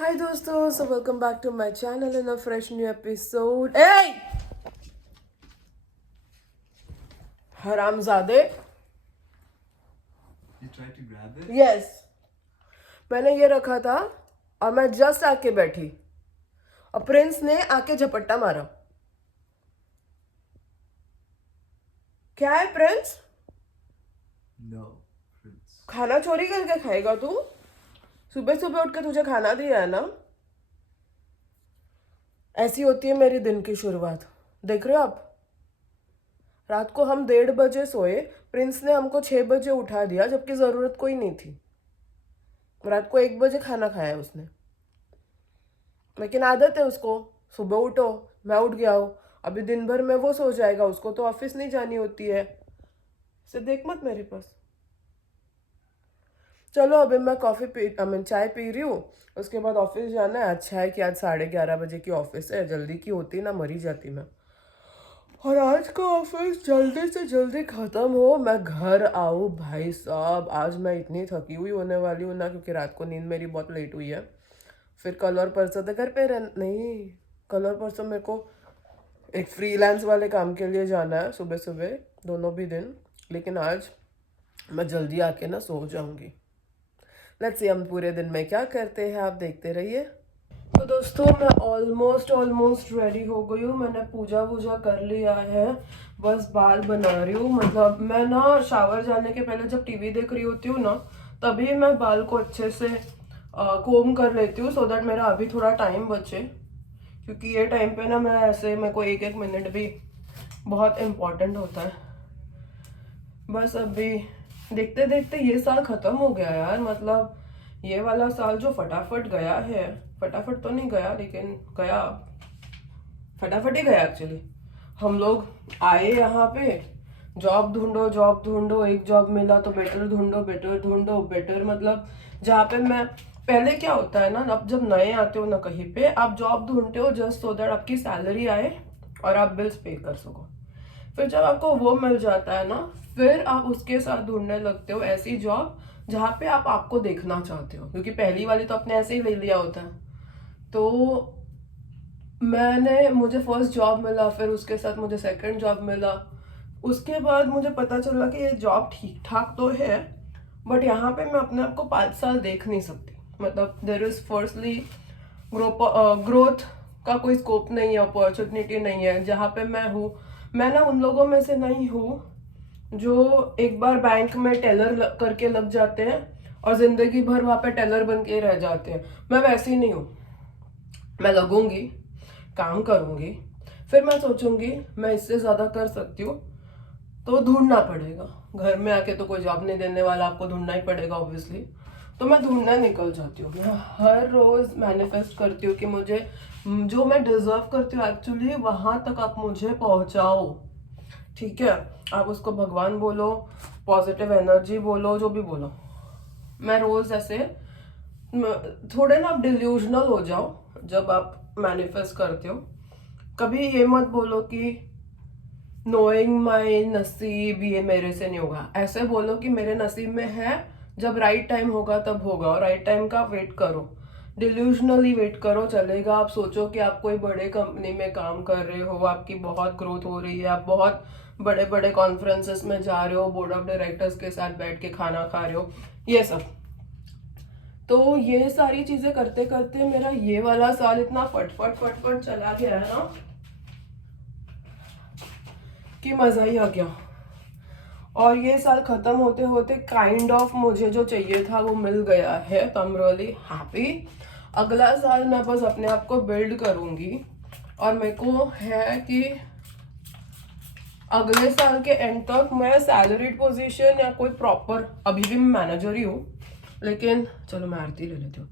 Hi दोस्तों, so welcome back to my channel in a fresh new episode. Hey! हरामजादे. You tried to grab it? Yes. मैंने ये रखा था और मैं जस्ट आके बैठी और प्रिंस ने आके झपट्टा मारा. क्या है प्रिंस? No, Prince. खाना चोरी करके खाएगा तू? सुबह सुबह उठ के तुझे खाना दिया है ना? ऐसी होती है मेरी दिन की शुरुआत. देख रहे हो आप? रात को हम 1:30 बजे सोए, प्रिंस ने हमको 6 बजे उठा दिया जबकि ज़रूरत कोई नहीं थी. रात को 1 बजे खाना खाया उसने. लेकिन आदत है उसको, सुबह उठो, मैं उठ गया हूँ, अभी दिन भर में वो सो जाएगा, उसको तो ऑफिस नहीं जानी होती है. इसे देख मत मेरे पास. चलो अभी मैं चाय पी रही हूँ, उसके बाद ऑफिस जाना है. अच्छा है कि आज 11:30 बजे की ऑफिस है, जल्दी की होती ना मरी जाती मैं. और आज का ऑफिस जल्दी से जल्दी ख़त्म हो, मैं घर आऊँ. भाई साहब आज मैं इतनी थकी हुई होने वाली हूँ ना, क्योंकि रात को नींद मेरी बहुत लेट हुई है. फिर कल और परसों तक घर पे नहीं, कल और परसों मेरे को एक फ्रीलांस वाले काम के लिए जाना है सुबह सुबह, दोनों भी दिन. लेकिन आज मैं जल्दी आके ना सो जाऊँगी. लेट्स सी हम पूरे दिन में क्या करते हैं, आप देखते रहिए. तो दोस्तों मैं ऑलमोस्ट रेडी हो गई हूँ. मैंने पूजा वूजा कर लिया है, बस बाल बना रही हूँ. मतलब मैं ना शावर जाने के पहले जब टीवी देख रही होती हूँ ना, तभी मैं बाल को अच्छे से कोम कर लेती हूँ, सो दैट मेरा अभी थोड़ा टाइम बचे. क्योंकि ये टाइम पे ना मैं ऐसे, मेरे को एक मिनट भी बहुत इम्पोर्टेंट होता है. बस अभी देखते देखते ये साल ख़त्म हो गया यार. मतलब ये वाला साल जो फटाफट गया है, फटाफट तो नहीं गया लेकिन गया, फटाफट ही गया एक्चुअली. हम लोग आए यहाँ पे, जॉब ढूंढो, एक जॉब मिला तो बेटर ढूंढो. बेटर मतलब जहाँ पे मैं, पहले क्या होता है ना, अब जब नए आते हो ना कहीं पे, आप जॉब ढूंढते हो जस्ट सो दैट आपकी सैलरी आए और आप बिल्स पे कर सको. फिर जब आपको वो मिल जाता है ना, फिर आप उसके साथ ढूंढने लगते हो ऐसी जॉब जहाँ पे आप आपको देखना चाहते हो, क्योंकि पहली वाली तो अपने ऐसे ही ले लिया होता है. तो मुझे फर्स्ट जॉब मिला, फिर उसके साथ मुझे सेकंड जॉब मिला. उसके बाद मुझे पता चला कि ये जॉब ठीक ठाक तो है, बट यहाँ पे मैं अपने आप को 5 साल देख नहीं सकती. मतलब देर इज फर्स्टली ग्रोथ का कोई स्कोप नहीं है, अपॉर्चुनिटी नहीं है जहाँ पे मैं हूँ. मैं ना उन लोगों में से नहीं हूँ जो एक बार बैंक में टेलर करके लग जाते हैं और जिंदगी भर वहाँ पे टेलर बन के रह जाते हैं. मैं वैसी नहीं हूँ. मैं लगूंगी, काम करूंगी, फिर मैं सोचूंगी मैं इससे ज़्यादा कर सकती हूँ, तो ढूंढना पड़ेगा. घर में आके तो कोई जॉब नहीं देने वाला, आपको ढूंढना ही पड़ेगा ऑब्वियसली. तो मैं ढूंढने निकल जाती हूँ. मैं हर रोज़ मैनिफेस्ट करती हूँ कि मुझे जो मैं डिजर्व करती हूँ एक्चुअली, वहाँ तक आप मुझे पहुँचाओ. ठीक है, आप उसको भगवान बोलो, पॉजिटिव एनर्जी बोलो, जो भी बोलो. मैं रोज़ ऐसे थोड़े ना आप डिल्यूजनल हो जाओ जब आप मैनिफेस्ट करते हो. कभी ये मत बोलो कि नोइंग माई नसीब ये मेरे से नहीं होगा. ऐसे बोलो कि मेरे नसीब में है, जब राइट टाइम होगा तब होगा, और राइट टाइम का वेट करो. डिल्यूजनली वेट करो चलेगा. आप सोचो कि आप कोई बड़े कंपनी में काम कर रहे हो, आपकी बहुत ग्रोथ हो रही है, आप बहुत बड़े बड़े कॉन्फ्रेंसेस में जा रहे हो, बोर्ड ऑफ डायरेक्टर्स के साथ बैठ के खाना खा रहे हो, ये सब. तो ये सारी चीजें करते करते मेरा ये वाला साल इतना फटफट चला गया है ना कि मजा ही आ गया. और ये साल खत्म होते होते काइंड ऑफ मुझे जो चाहिए था वो मिल गया है, तो आई एम रियली हैप्पी. अगला साल मैं बस अपने आप को बिल्ड करूंगी, और मेरे को है कि अगले साल के एंड तक मैं सैलरीड पोजीशन या कोई प्रॉपर, अभी भी मैं मैनेजर ही हूँ, लेकिन चलो मैं आरती ले लेती हूँ.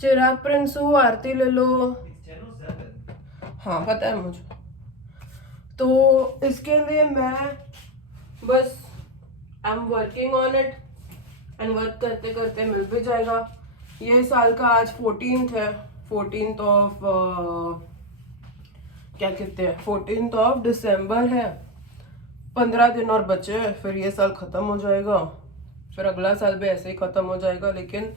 चिराग प्रिंस हूँ, आरती ले लो. हाँ पता है मुझे. तो इसके लिए मैं बस I am working on it, and work करते करते मिल भी जाएगा. ये साल का आज 14th है, 14th ऑफ क्या कहते हैं, 14th ऑफ दिसंबर है. 15 दिन और बचे, फिर ये साल ख़त्म हो जाएगा. फिर अगला साल भी ऐसे ही ख़त्म हो जाएगा. लेकिन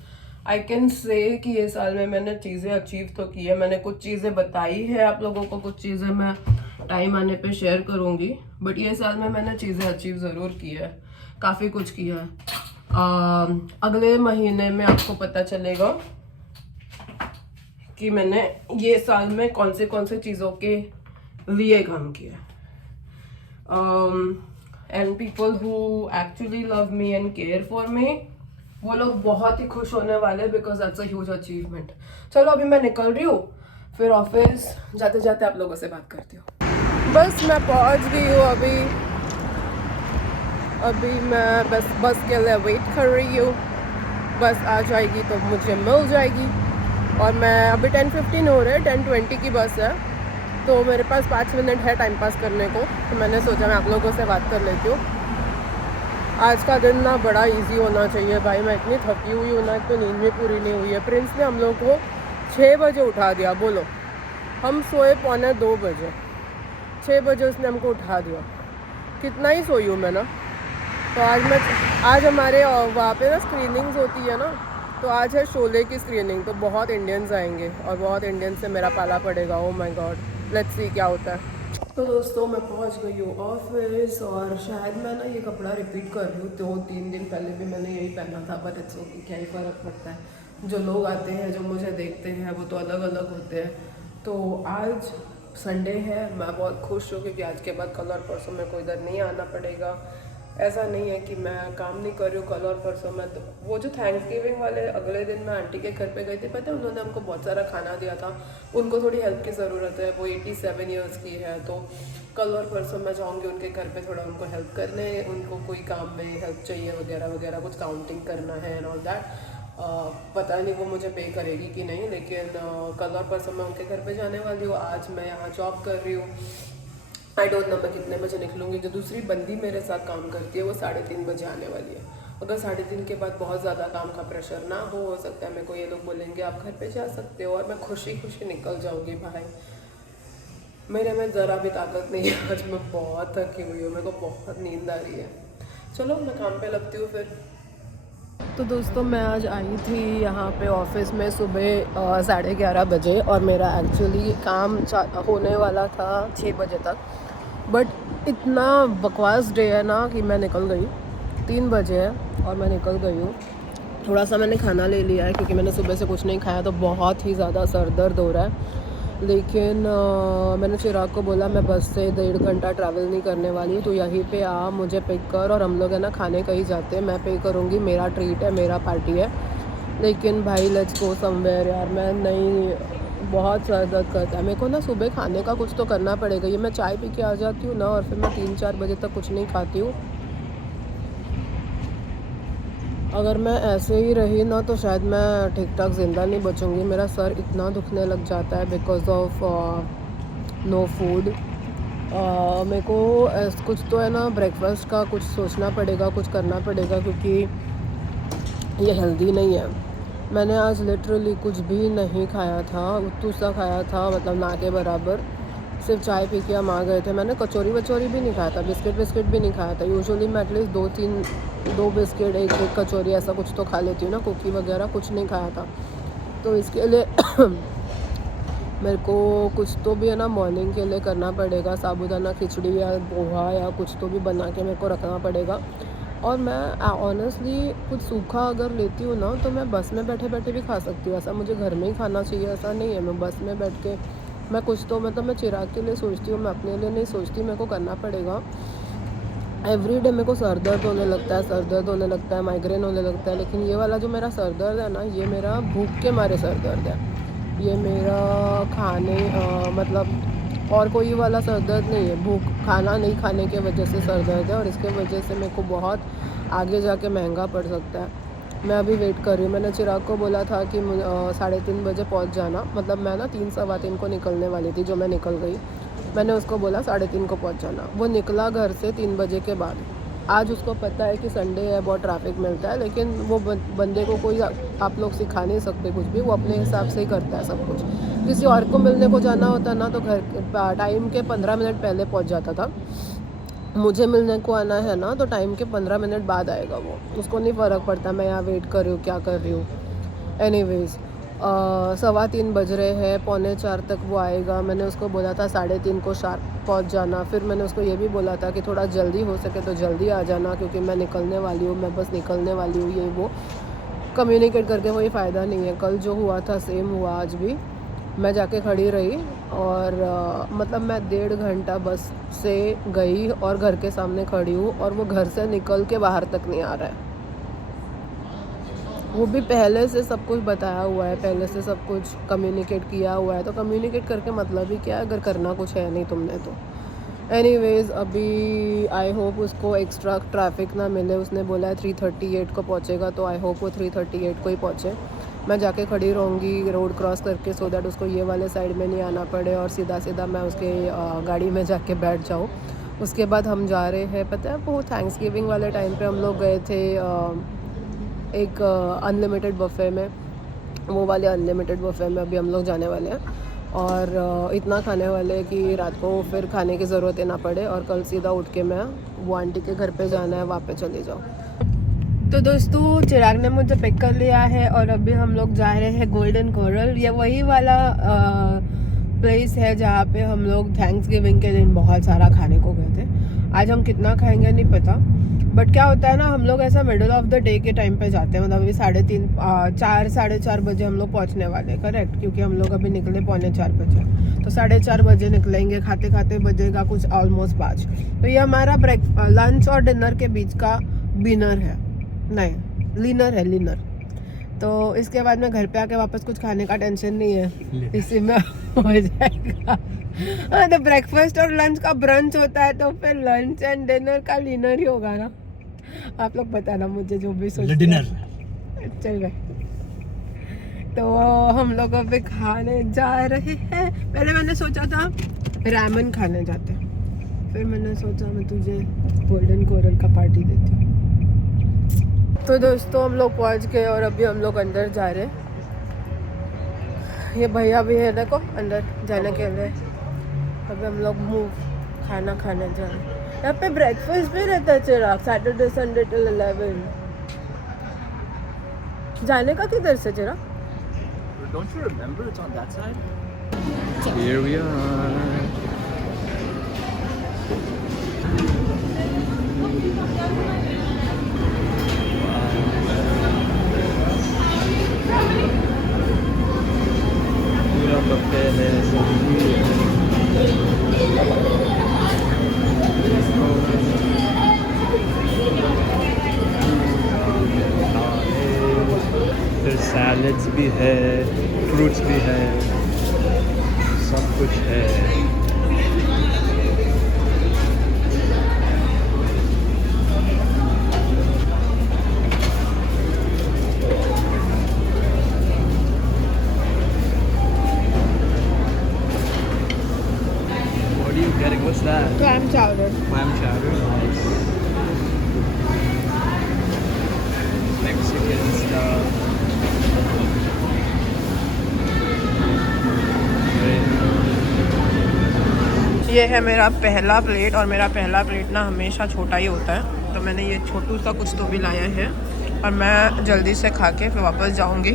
आई कैन से कि ये साल में मैंने चीज़ें अचीव तो की है, मैंने कुछ चीज़ें बताई है आप लोगों को, कुछ चीज़ें मैं टाइम आने पे शेयर करूँगी, बट ये साल में मैंने चीज़ें अचीव ज़रूर की है, काफ़ी कुछ किया है। अगले महीने में आपको पता चलेगा कि मैंने ये साल में कौन से चीज़ों के लिए काम किया। And people who actually love me and care for me, वो लोग बहुत ही खुश होने वाले, because that's a huge achievement. चलो अभी मैं निकल रही हूँ, फिर ऑफिस जाते जाते आप लोगों से बात करती हूँ। बस मैं पहुँच गई हूँ अभी मैं बस के लिए वेट कर रही हूँ। बस आ जाएगी तो मुझे मिल जाएगी, और मैं अभी 10:15 हो रहे हैं, 10:20 की बस है, तो मेरे पास 5 मिनट है टाइम पास करने को, तो मैंने सोचा मैं आप लोगों से बात कर लेती हूँ। आज का दिन ना बड़ा इजी होना चाहिए भाई, मैं इतनी थकी हुई हूँ ना, तो नींद भी पूरी नहीं हुई है। प्रिंस ने हम लोग को 6 बजे उठा दिया, बोलो हम सोए 1:45 बजे, 6 बजे उसने हमको उठा दिया। कितना ही सोई हूँ मैं ना। तो आज हमारे वहाँ पे ना स्क्रीनिंग्स होती है ना, तो आज है शोले की स्क्रीनिंग, तो बहुत इंडियंस आएंगे और बहुत इंडियंस से मेरा पाला पड़ेगा। Oh my God, let's see क्या होता है। तो दोस्तों मैं पहुंच गई हूँ ऑफिस, और शायद मैं ना ये कपड़ा रिपीट कर रही हूँ, 2-3 दिन पहले भी मैंने यही पहना था, बट इट्स ओके, क्या ही फ़र्क पड़ता है। जो लोग आते हैं, जो मुझे देखते हैं, वो तो अलग अलग होते हैं। तो आज संडे है, मैं बहुत खुश हूँ क्योंकि आज के बाद कल और परसों मेरे को इधर नहीं आना पड़ेगा। ऐसा नहीं है कि मैं काम नहीं कर रही हूँ कल और परसों में। तो वो जो थैंक्सगिविंग वाले अगले दिन मैं आंटी के घर पे गई थी, पता है उन्होंने हमको बहुत सारा खाना दिया था, उनको थोड़ी हेल्प की ज़रूरत है, वो 87 ईयर्स की है, तो कल और परसों मैं जाऊँगी उनके घर पे थोड़ा उनको हेल्प करने, उनको कोई काम में हेल्प चाहिए वगैरह वगैरह, कुछ काउंटिंग करना है एंड ऑल दैट। पता नहीं वो मुझे पे करेगी कि नहीं, लेकिन कल और परसों मैं उनके घर पे जाने वाली हूँ। आज मैं यहाँ जॉब कर रही हूँ, आई डोंट नो मैं कितने बजे निकलूँगी। जो दूसरी बंदी मेरे साथ काम करती है वो 3:30 बजे आने वाली है। अगर 3:30 के बाद बहुत ज़्यादा काम का प्रेशर ना हो सकता है मेरे को ये लोग बोलेंगे आप घर पे जा सकते हो, और मैं खुशी खुशी निकल जाऊँगी भाई। मेरे में ज़रा भी ताकत नहीं है, आज मैं बहुत थकी हुई हूँ, मेरे को बहुत नींद आ रही है। चलो मैं काम पे लगती हूँ फिर। तो दोस्तों मैं आज आई थी यहाँ पे ऑफिस में सुबह 11:30 बजे, और मेरा एक्चुअली काम होने वाला था 6 बजे तक, बट इतना बकवास डे है ना कि मैं निकल गई। 3 बजे है और मैं निकल गई हूँ। थोड़ा सा मैंने खाना ले लिया है क्योंकि मैंने सुबह से कुछ नहीं खाया, तो बहुत ही ज़्यादा सर दर्द हो रहा है। लेकिन मैंने चिराग को बोला मैं बस से 1.5 घंटा ट्रैवल नहीं करने वाली, तो यहीं पे आ मुझे पिक कर, और हम लोग है ना खाने कहीं जाते हैं, मैं पे करूँगी, मेरा ट्रीट है, मेरा पार्टी है। लेकिन भाई लेट्स गो समवेयर यार, मैं नहीं, बहुत सर दर्द करता है मेरे को ना। सुबह खाने का कुछ तो करना पड़ेगा, ये मैं चाय पी के आ जाती हूँ ना, और फिर मैं 3-4 बजे तक कुछ नहीं खाती हूँ। अगर मैं ऐसे ही रही ना तो शायद मैं ठीक ठाक ज़िंदा नहीं बचूँगी। मेरा सर इतना दुखने लग जाता है बिकॉज ऑफ नो फूड। मेरे को कुछ तो है ना ब्रेकफास्ट का कुछ सोचना पड़ेगा, कुछ करना पड़ेगा, क्योंकि ये हेल्दी नहीं है। मैंने आज लिटरली कुछ भी नहीं खाया था, उतू सा खाया था, मतलब ना के बराबर। सिर्फ चाय पी के हम आ गए थे। मैंने कचौरी वचौरी भी नहीं खाया था, बिस्किट भी नहीं खाया था। यूजुअली मैं एटलीस्ट 2 बिस्किट, एक कचौरी ऐसा कुछ तो खा लेती हूँ ना, कुकी वगैरह कुछ नहीं खाया था। तो इसके लिए मेरे को कुछ तो भी है ना मॉर्निंग के लिए करना पड़ेगा, साबूदाना खिचड़ी या पोहा या कुछ तो भी बना के मेरे को रखना पड़ेगा। और मैं ऑनेस्टली कुछ सूखा अगर लेती हूँ ना तो मैं बस में बैठे बैठे भी खा सकती हूँ। ऐसा मुझे घर में ही खाना चाहिए ऐसा नहीं है। मैं बस में बैठ के मैं कुछ तो मतलब मैं चिराग के लिए सोचती हूँ, मैं अपने लिए नहीं सोचती। मेरे को करना पड़ेगा। एवरी डे मेरे को सर दर्द होने लगता है, माइग्रेन होने लगता है। लेकिन ये वाला जो मेरा सर दर्द है ना, ये मेरा भूख के मारे सर दर्द है। ये मेरा खाने मतलब और कोई वाला सर दर्द नहीं है, भूख खाना नहीं खाने के वजह से सर दर्द है। और इसके वजह से मेरे को बहुत आगे जाके महंगा पड़ सकता है। मैं अभी वेट कर रही हूँ। मैंने चिराग को बोला था कि 3:30 बजे पहुँच जाना, मतलब मैं ना 3-3:15 को निकलने वाली थी, जो मैं निकल गई। मैंने उसको बोला 3:30 को पहुँच जाना। वो निकला घर से 3 बजे के बाद। आज उसको पता है कि संडे है, बहुत ट्रैफिक मिलता है, लेकिन वो बंदे को कोई आप लोग सिखा नहीं सकते कुछ भी, वो अपने हिसाब से ही करता है सब कुछ। किसी और को मिलने को जाना होता ना तो घर टाइम के 15 मिनट पहले पहुँच जाता था। मुझे मिलने को आना है ना तो टाइम के 15 मिनट बाद आएगा वो। उसको नहीं फ़र्क पड़ता मैं यहाँ वेट कर रही हूँ क्या कर रही हूँ। एनीवेज 3:15 बज रहे हैं, 3:45 तक वो आएगा। मैंने उसको बोला था 3:30 को शार्प पहुंच जाना। फिर मैंने उसको ये भी बोला था कि थोड़ा जल्दी हो सके तो जल्दी आ जाना, क्योंकि मैं निकलने वाली हूँ, मैं बस निकलने वाली हूँ। ये वो कम्युनिकेट करके कोई फ़ायदा नहीं है। कल जो हुआ था सेम हुआ आज भी। मैं जाके खड़ी रही और मतलब मैं 1.5 घंटा बस से गई और घर के सामने खड़ी हूँ और वो घर से निकल के बाहर तक नहीं आ रहा है। वो भी पहले से सब कुछ बताया हुआ है, पहले से सब कुछ कम्युनिकेट किया हुआ है। तो कम्युनिकेट करके मतलब ही क्या है अगर करना कुछ है नहीं तुमने तो। एनीवेज अभी आई होप उसको एक्स्ट्रा ट्रैफिक ना मिले। उसने बोला है 3:38 को पहुंचेगा, तो आई होप वो 3:38 को ही पहुंचे। मैं जाके खड़ी रहूँगी रोड क्रॉस करके, सो दैट उसको ये वाले साइड में नहीं आना पड़े और सीधा सीधा मैं उसके गाड़ी में जाके बैठ जाऊँ। उसके बाद हम जा रहे हैं, पता है वो थैंक्सगिविंग वाले टाइम पे हम लोग गए थे एक अनलिमिटेड बफ़े में। वो वाले अनलिमिटेड बफ़े में अभी हम लोग जाने वाले हैं और इतना खाने वाले कि रात को फिर खाने की ज़रूरत ही ना पड़े और कल सीधा उठ के मैं वो आंटी के घर पे जाना है, वहाँ पे चली जाऊँ। तो दोस्तों चिराग ने मुझे पिक कर लिया है और अभी हम लोग जा रहे हैं गोल्डन कोरल। ये वही वाला प्लेस है जहाँ पे हम लोग थैंक्सगिविंग के दिन बहुत सारा खाने को गए थे। आज हम कितना खाएंगे नहीं पता, बट क्या होता है ना हम लोग ऐसा मिडिल ऑफ द डे के टाइम पे जाते हैं। मतलब अभी 4:30 बजे हम लोग पहुँचने वाले हैं, करेक्ट, क्योंकि हम लोग अभी निकले 3:45 बजे। तो 4:30 बजे निकलेंगे, खाते खाते बजेगा कुछ ऑलमोस्ट 5। तो ये हमारा लंच और डिनर के बीच का डिनर है, नहीं लिनर है, लिनर। तो इसके बाद में घर पे आके वापस कुछ खाने का टेंशन नहीं है, इसी में हो जाएगा। हाँ, तो ब्रेकफास्ट और लंच का ब्रंच होता है, तो फिर लंच एंड डिनर का डिनर ही होगा ना। आप लोग बताना मुझे जो भी सोचते डिनर चल गए। तो हम लोग अभी खाने जा रहे हैं। पहले मैंने सोचा था रामेन खाने जाते हैं, फिर मैंने सोचा मैं तुझे गोल्डन कोरल का पार्टी देती हूँ। तो दोस्तों हम लोग पहुंच गए और अभी हम लोग अंदर जा रहे हैं। ये भैया भी है देखो अंदर जाने के लिए। अभी हम लोग खाना खाने जा रहे हैं। यहाँ पे ब्रेकफास्ट भी रहता है चिराग, सैटरडे संडे टिल 11। जाने का किधर से चिराग? Don't you remember it's on that side? Here we are. पूरा बफे है फिर सैलड्स भी है, फ्रूट्स भी है, सब कुछ है। What are you getting? What's that? Clam chowder. Clam chowder. Nice. Mexican stuff. ये है मेरा पहला प्लेट और मेरा पहला प्लेट ना हमेशा छोटा ही होता है, तो मैंने ये छोटू सा कुछ तो भी लाया है और मैं जल्दी से खा के फिर वापस जाऊंगी।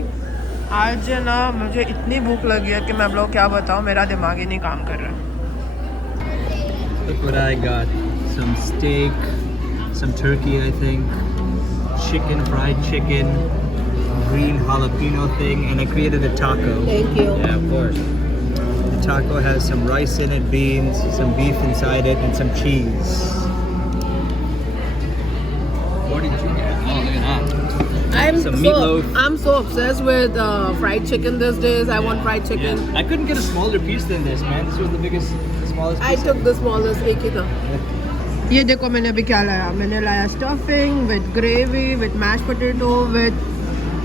आज ना मुझे इतनी भूख लगी है कि मैं आप लोग क्या बताऊं, मेरा दिमाग ही नहीं काम कर रहा। Look what I got. Some steak, some turkey I think, chicken, fried chicken, green jalapeno thing, and I created a taco. Thank you. Yeah, of course. The taco has some rice in it, beans, some beef inside it, and some cheese. What did you get? Oh, look at that. Some meatloaf. I'm so obsessed with fried chicken these days. I want fried chicken. Yeah. I couldn't get a smaller piece than this, man. This was the biggest, the smallest I piece. took the smallest, एक ही था। ये देखो मैंने अभी क्या लाया। मैंने लाया stuffing with gravy with mash potato with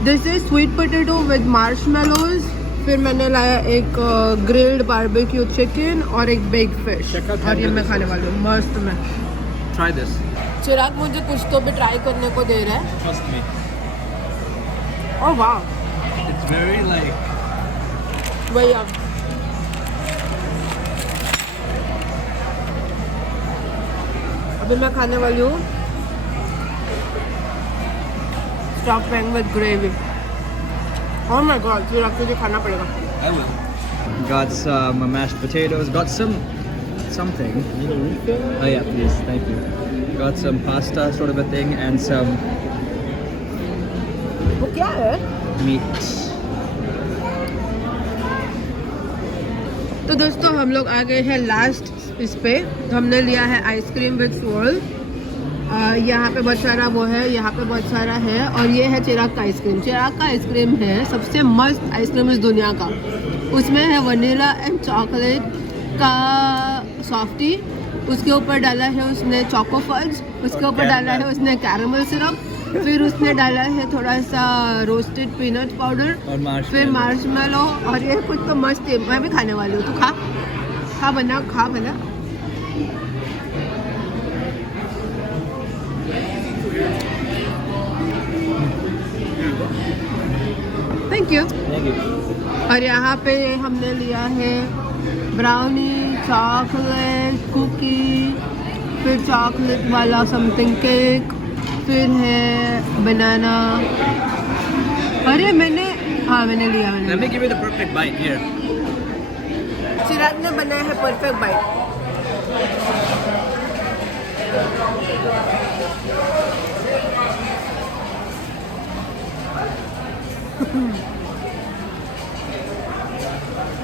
this is sweet potato with marshmallows. फिर मैंने लाया एक ग्रिल्ड बारबेक्यू चिकन और एक बेक फिश, और ये मैं खाने वाली हूँ मस्त में। Try this. चिराग मुझे कुछ तो भी ट्राई करने को दे रहा है। Trust me. ओह वाह, It's very like. वही अब अभी मैं खाने वाली हूँ stuffing with gravy. Oh my god, फिर आपको ये खाना पड़ेगा. I will. Got some mashed potatoes. Got something. Oh yeah, please, thank you. Got some pasta sort of a thing and some वो क्या है? meat. तो दोस्तों हम लोग आ गए हैं लास्ट इस पे. हमने लिया है आइसक्रीम विद swirl. यहाँ पे बहुत सारा वो है, यहाँ पे बहुत सारा है, और ये है चिराग का आइसक्रीम. चिराग का आइसक्रीम है सबसे मस्त आइसक्रीम इस दुनिया का. उसमें है वनीला एंड चॉकलेट का सॉफ्टी, उसके ऊपर डाला है उसने चोको फज, उसके ऊपर डाला है उसने कैरामल सिरप, फिर उसने डाला है थोड़ा सा रोस्टेड पीनट पाउडर, और फिर मार्शमेलो, और ये कुछ तो मस्त है. मैं भी खाने वाली हूँ. तो खा बना. Thank you. और यहाँ पे हमने लिया है ब्राउनी, चॉकलेट कुकी, फिर चॉकलेट वाला समथिंग केक, फिर है बनाना. अरे मैंने लिया. Let me give you the perfect bite here. चिराग ने बनाया है perfect bite.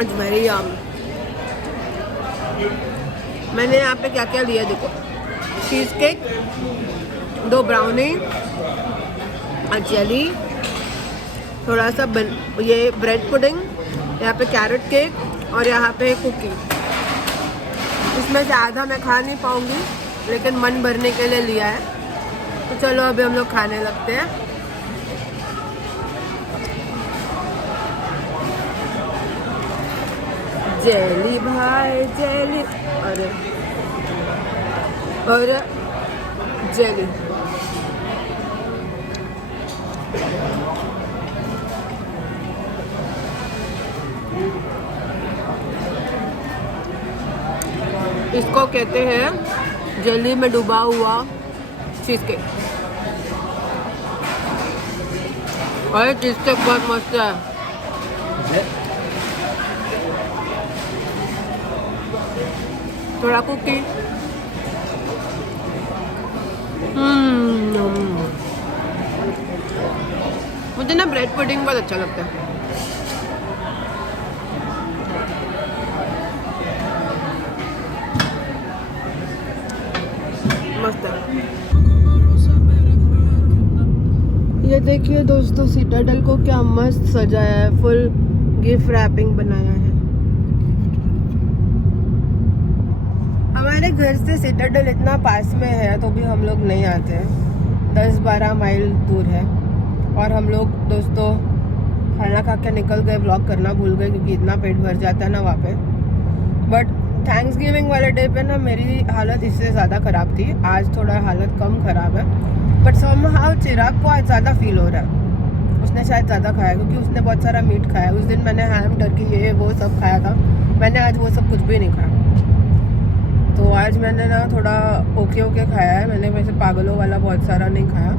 It's very yum. मैंने यहाँ पे क्या क्या लिया देखो. चीज़ केक, 2 ब्राउनी, जेली, थोड़ा सा ये ब्रेड पुडिंग, यहाँ पे कैरेट केक, और यहाँ पे कुकी. इसमें से आधा मैं खा नहीं पाऊँगी, लेकिन मन भरने के लिए लिया है. तो चलो अभी हम लोग खाने लगते हैं. जेली भाई जेली, अरे जेली. इसको कहते हैं जेली में डूबा हुआ चीज़ केक. अरे चीज़ केक बहुत मस्त है. थोड़ा कुकी. मुझे ना ब्रेड पुडिंग बहुत अच्छा लगता है. मस्त है. ये देखिए दोस्तों, सिटाडेल को क्या मस्त सजाया है. फुल गिफ्ट रैपिंग बनाया है. हमारे घर से सिटाडेल इतना पास में है तो भी हम लोग नहीं आते हैं. 10-12 माइल दूर है. और हम लोग दोस्तों खाना खा के निकल गए. व्लॉग करना भूल गए क्योंकि इतना पेट भर जाता है ना वहाँ पे. बट थैंक्स गिविंग वाले डे पे ना मेरी हालत इससे ज़्यादा ख़राब थी. आज थोड़ा हालत कम ख़राब है. बट समहाउ चिराग को आज ज़्यादा फील हो रहा है. उसने शायद ज़्यादा खाया क्योंकि उसने बहुत सारा मीट खाया. उस दिन मैंने हैम टर्की ये वो सब खाया था. मैंने आज वो सब कुछ भी नहीं खाया. तो आज मैंने ना थोड़ा ओके खाया है. मैंने वैसे पागलों वाला बहुत सारा नहीं खाया,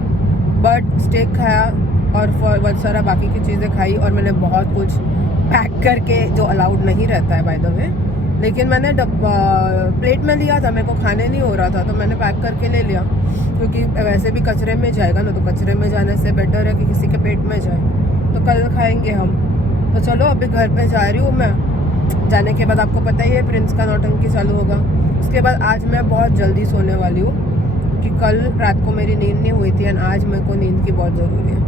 बट स्टेक खाया और बहुत सारा बाकी की चीज़ें खाई. और मैंने बहुत कुछ पैक करके, जो अलाउड नहीं रहता है बाय द वे, लेकिन मैंने प्लेट में लिया था. मेरे को खाने नहीं हो रहा था तो मैंने पैक करके ले लिया, क्योंकि वैसे भी कचरे में जाएगा ना. तो कचरे में जाने से बेटर है कि किसी के पेट में जाए. तो कल खाएंगे हम. तो चलो अभी घर पे जा रही हूँ मैं. जाने के बाद आपको पता ही है प्रिंस का नौटंकी चालू होगा. उसके बाद आज मैं बहुत जल्दी सोने वाली हूँ कि कल रात को मेरी नींद नहीं हुई थी. और आज मेरे को नींद की बहुत ज़रूरी है.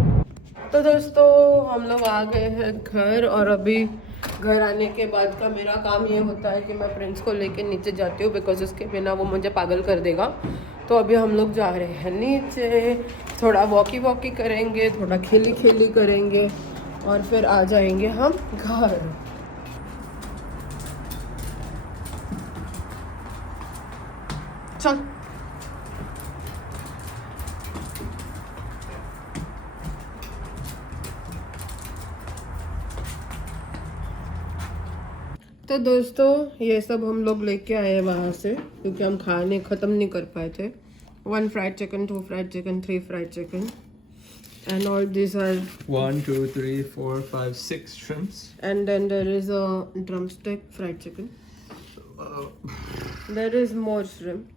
तो दोस्तों हम लोग आ गए हैं घर. और अभी घर आने के बाद का मेरा काम ये होता है कि मैं प्रिंस को लेके नीचे जाती हूँ, बिकॉज उसके बिना वो मुझे पागल कर देगा. तो अभी हम लोग जा रहे हैं नीचे. थोड़ा वॉकी करेंगे, थोड़ा खेली करेंगे, और फिर आ जाएंगे हम घर. चल. तो दोस्तों ये सब हम लोग लेके आए वहाँ से, क्योंकि हम खाने ख़त्म नहीं कर पाए थे. 1 fried chicken, 2 fried chicken, 3 fried chicken. And all these are, 1, 2, 3, 4, 5, 6 shrimps. and then there is a drumstick fried chicken. There is more shrimp.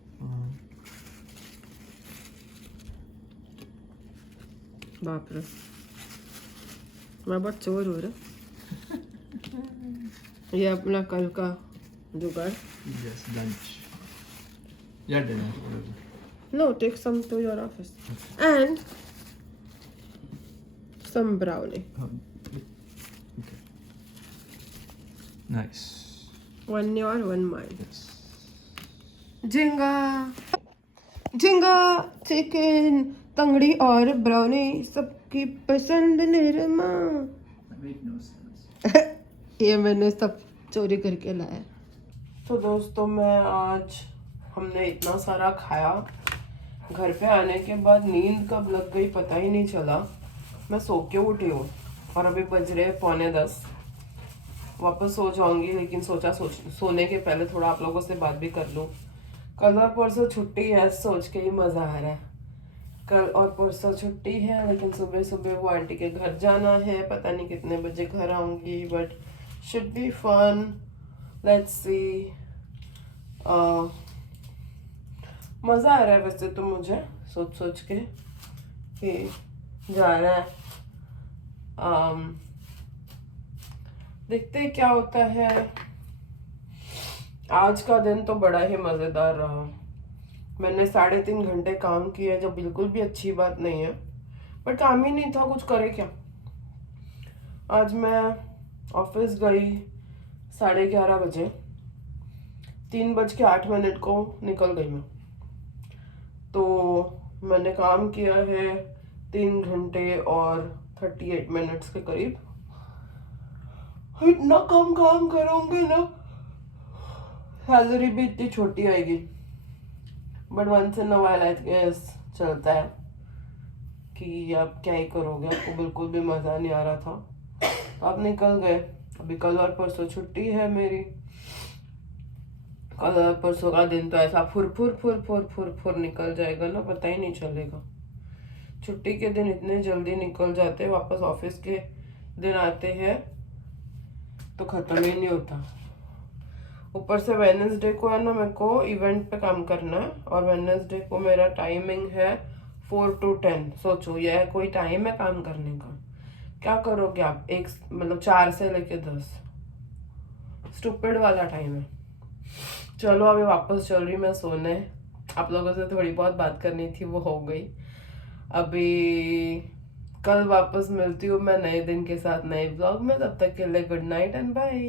बाप रे, मैं बहुत चोर हो रहा. ये अपना कल का जुगाड़. Yes, lunch. Yeah, dinner. Whatever. No, take some to your office. And some brownie. Okay. Nice. One your, one mine. Yes. झींगा झींगा चिकन तंगड़ी और ब्राउनी सबकी पसंद Nirma. That made no sense. ये मैंने सब चोरी करके लाया. तो दोस्तों मैं आज हमने इतना सारा खाया, घर पे आने के बाद नींद कब लग गई पता ही नहीं चला. मैं सो के उठी हूँ और अभी बज रहे 9:45. वापस सो जाऊंगी, लेकिन सोचा सोने के पहले थोड़ा आप लोगों से बात भी कर लूँ. कल और परसों छुट्टी है, सोच के ही मज़ा आ रहा है. कल और परसों छुट्टी है, लेकिन सुबह सुबह वो आंटी के घर जाना है. पता नहीं कितने बजे घर आऊँगी, but should be fun. Let's see. मज़ा आ रहा है वैसे तो मुझे सोच के कि जा रहा है. देखते हैं क्या होता है. आज का दिन तो बड़ा ही मज़ेदार रहा. मैंने 3.5 घंटे काम किया, जो बिल्कुल भी अच्छी बात नहीं है, पर काम ही नहीं था, कुछ करे क्या. आज मैं ऑफिस गई 11:30 बजे. 3:08 को निकल गई मैं. तो मैंने काम किया है 3 घंटे और 38 मिनट्स के करीब. इतना कम काम करूँगी ना, सैलरी भी इतनी छोटी आएगी. But once in a while I guess चलता है कि आप क्या ही करोगे. आपको बिल्कुल भी मज़ा नहीं आ रहा था तो आप निकल गए. अभी कल और परसों छुट्टी है मेरी. कल और परसों का दिन तो ऐसा फुर फुर फुर फुर फुर फुर निकल जाएगा ना, पता ही नहीं चलेगा. छुट्टी के दिन इतने जल्दी निकल जाते हैं, वापस ऑफिस के दिन आते हैं तो ख़त्म ही नहीं होता. ऊपर से वेडनेसडे को है ना मेरे को इवेंट पे काम करना है, और वेडनेसडे को मेरा टाइमिंग है 4 to 10. सोचो यह कोई टाइम है काम करने का. क्या करोगे आप, एक मतलब 4 से लेके 10. स्टूपिड वाला टाइम है. चलो अभी वापस चल रही मैं सोने. आप लोगों से थोड़ी बहुत बात करनी थी, वो हो गई. अभी कल वापस मिलती हूँ मैं नए दिन के साथ, नए ब्लॉग में. तब तक के लिए गुड नाइट एंड बाय.